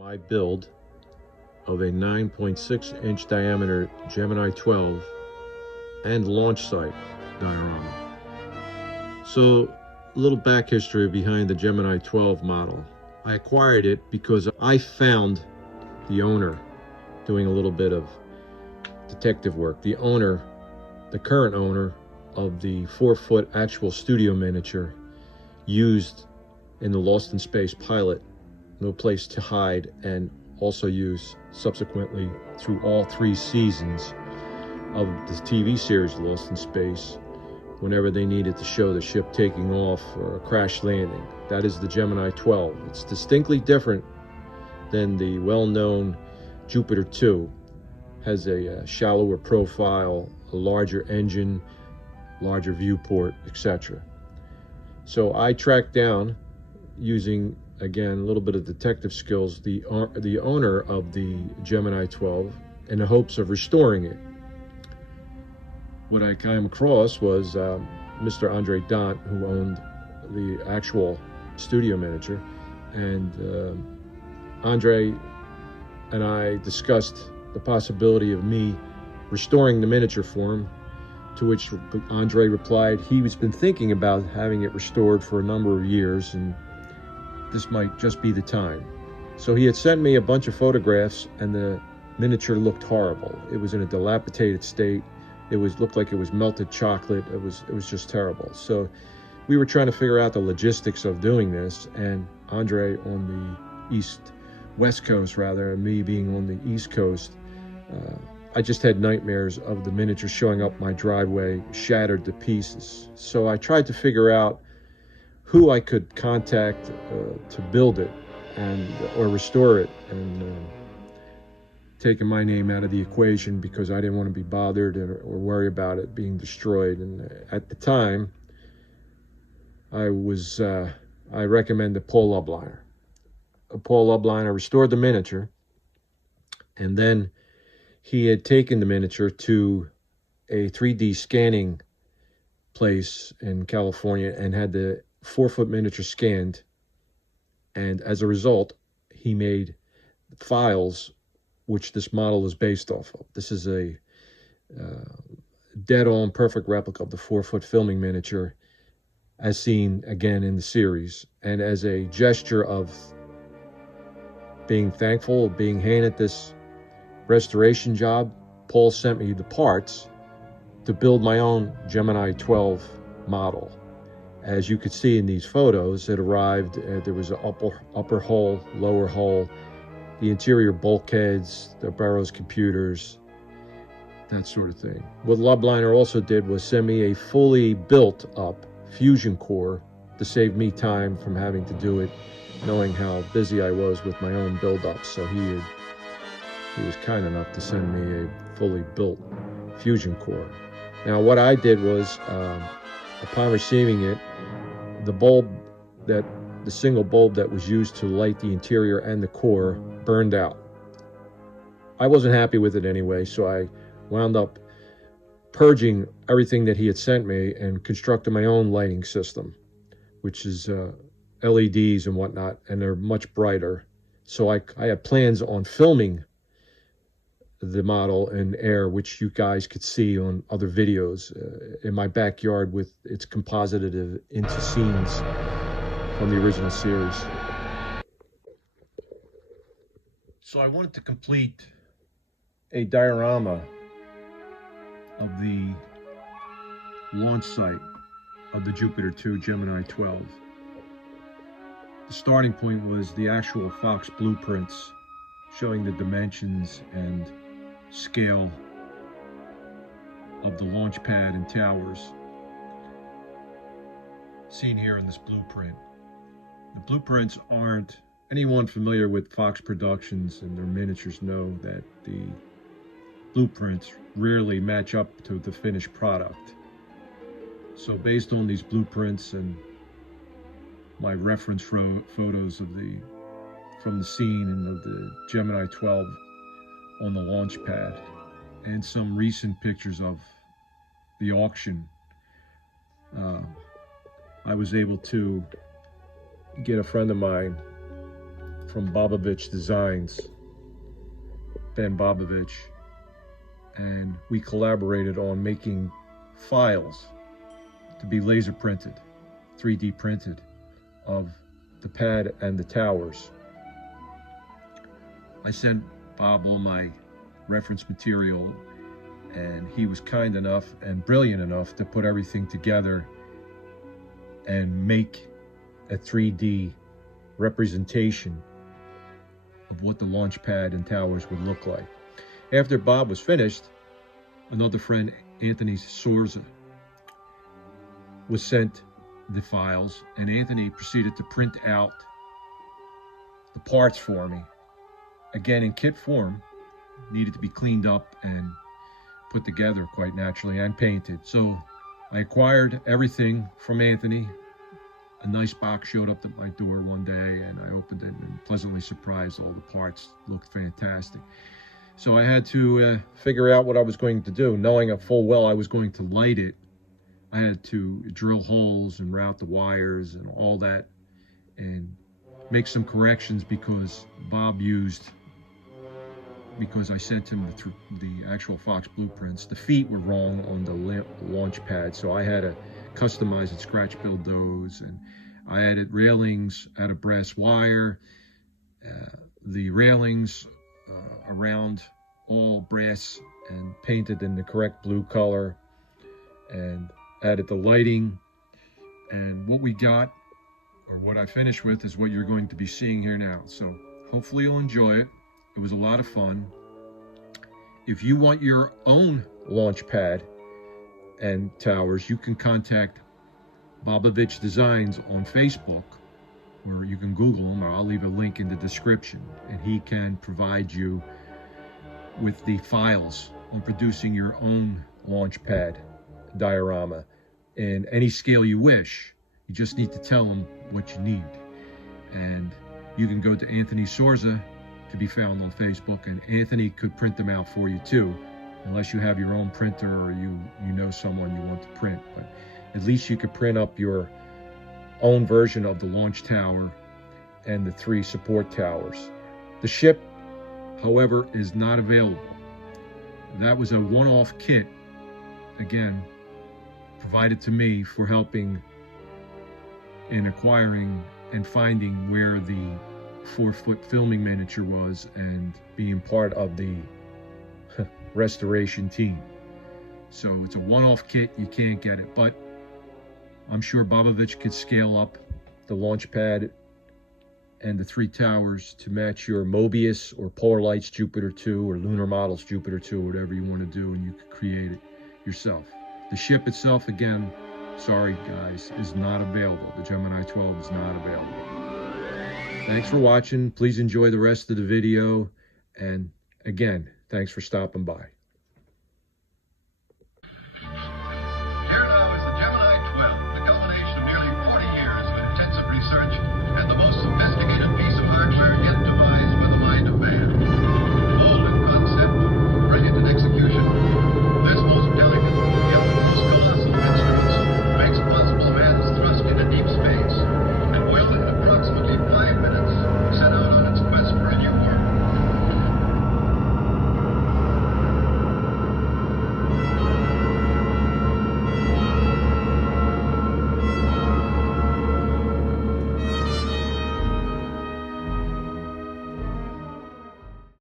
my build of a 9.6-inch diameter Gemini 12 and launch site diorama. So, a little back history behind the Gemini 12 model. I acquired it because I found the owner doing a little bit of detective work. The current owner of the 4-foot actual studio miniature used in the Lost in Space pilot, No Place to Hide, and also used subsequently through all 3 seasons of the TV series Lost in Space whenever they needed to show the ship taking off or a crash landing. That is the Gemini 12. It's distinctly different than the well-known Jupiter 2. Has a shallower profile, a larger engine, larger viewport, etc. So I tracked down, using again a little bit of detective skills, the owner of the Gemini 12 in the hopes of restoring it. What I came across was Mr. Dhont, who owned the actual studio miniature, and Andre and I discussed the possibility of me restoring the miniature for him, to which Andre replied he's been thinking about having it restored for a number of years and this might just be the time. So he had sent me a bunch of photographs and the miniature looked horrible. It was in a dilapidated state. It looked like it was melted chocolate. It was just terrible. So we were trying to figure out the logistics of doing this, and Andre on the west coast rather, and me being on the east coast, I just had nightmares of the miniature showing up my driveway shattered to pieces. So I tried to figure out who I could contact to build it or restore it, and taking my name out of the equation because I didn't want to be bothered or worry about it being destroyed. And at the time, I recommended Paul Lubliner. Paul Lubliner restored the miniature, and then he had taken the miniature to a 3D scanning place in California and had the 4-foot miniature scanned, and as a result he made files which this model is based off of. This is a dead-on perfect replica of the 4-foot filming miniature as seen again in the series, and as a gesture of being thankful, being handed this restoration job, Paul sent me the parts to build my own Gemini 12 model. As you could see in these photos, it arrived, there was an upper hull, lower hull, the interior bulkheads, the Barrow's computers, that sort of thing. What Lubliner also did was send me a fully built up fusion core to save me time from having to do it, knowing how busy I was with my own build-up. So he was kind enough to send me a fully built fusion core. Now what I did was, upon receiving it, the single bulb that was used to light the interior and the core burned out. I wasn't happy with it anyway, so I wound up purging everything that he had sent me and constructed my own lighting system, which is LEDs and whatnot, and they're much brighter. So I had plans on filming the model in air, which you guys could see on other videos in my backyard with its composited into scenes from the original series. So I wanted to complete a diorama of the launch site of the Jupiter 2 Gemini 12. The starting point was the actual Fox blueprints showing the dimensions and scale of the launch pad and towers seen here in this blueprint. The blueprints aren't, anyone familiar with Fox Productions and their miniatures know that the blueprints rarely match up to the finished product. So based on these blueprints and my reference photos from the scene and of the Gemini 12 on the launch pad, and some recent pictures of the auction, I was able to get a friend of mine from Bobovich Designs, Ben Bobovich, and we collaborated on making files to be laser printed, 3D printed, of the pad and the towers. I sent Bob all my reference material, and he was kind enough and brilliant enough to put everything together and make a 3D representation of what the launch pad and towers would look like. After Bob was finished, another friend, Anthony Sorza, was sent the files, and Anthony proceeded to print out the parts for me, again in kit form. Needed to be cleaned up and put together quite naturally, and painted. So I acquired everything from Anthony. A nice box showed up at my door one day, and I opened it and pleasantly surprised. All the parts looked fantastic. So I had to figure out what I was going to do. Knowing full well I was going to light it, I had to drill holes and route the wires and all that, and make some corrections because Bob used, because I sent him the actual Fox blueprints, the feet were wrong on the launch pad, so I had to customize and scratch build those. And I added railings out of brass wire, the railings around all brass and painted in the correct blue color, and added the lighting. And what we got, or what I finished with, is what you're going to be seeing here now. So hopefully you'll enjoy it. It was a lot of fun. If you want your own launch pad and towers, you can contact Bobovich Designs on Facebook, or you can Google him, or I'll leave a link in the description, and he can provide you with the files on producing your own launch pad diorama in any scale you wish. You just need to tell him what you need. And you can go to Anthony Sorza, to be found on Facebook, and Anthony could print them out for you too, unless you have your own printer or you know someone you want to print. But at least you could print up your own version of the launch tower and the 3 support towers. The ship, however, is not available. That was a one-off kit, again, provided to me for helping in acquiring and finding where the 4-foot filming miniature was and being part of the restoration team. So it's a one-off kit, you can't get it, but I'm sure Bobovich could scale up the launch pad and the 3 towers to match your Mobius or Polar Lights Jupiter 2 or Lunar Models Jupiter 2, whatever you want to do, and you could create it yourself. The ship itself, again, sorry guys, is not available. The Gemini 12 is not available. Thanks for watching. Please enjoy the rest of the video. And again, thanks for stopping by.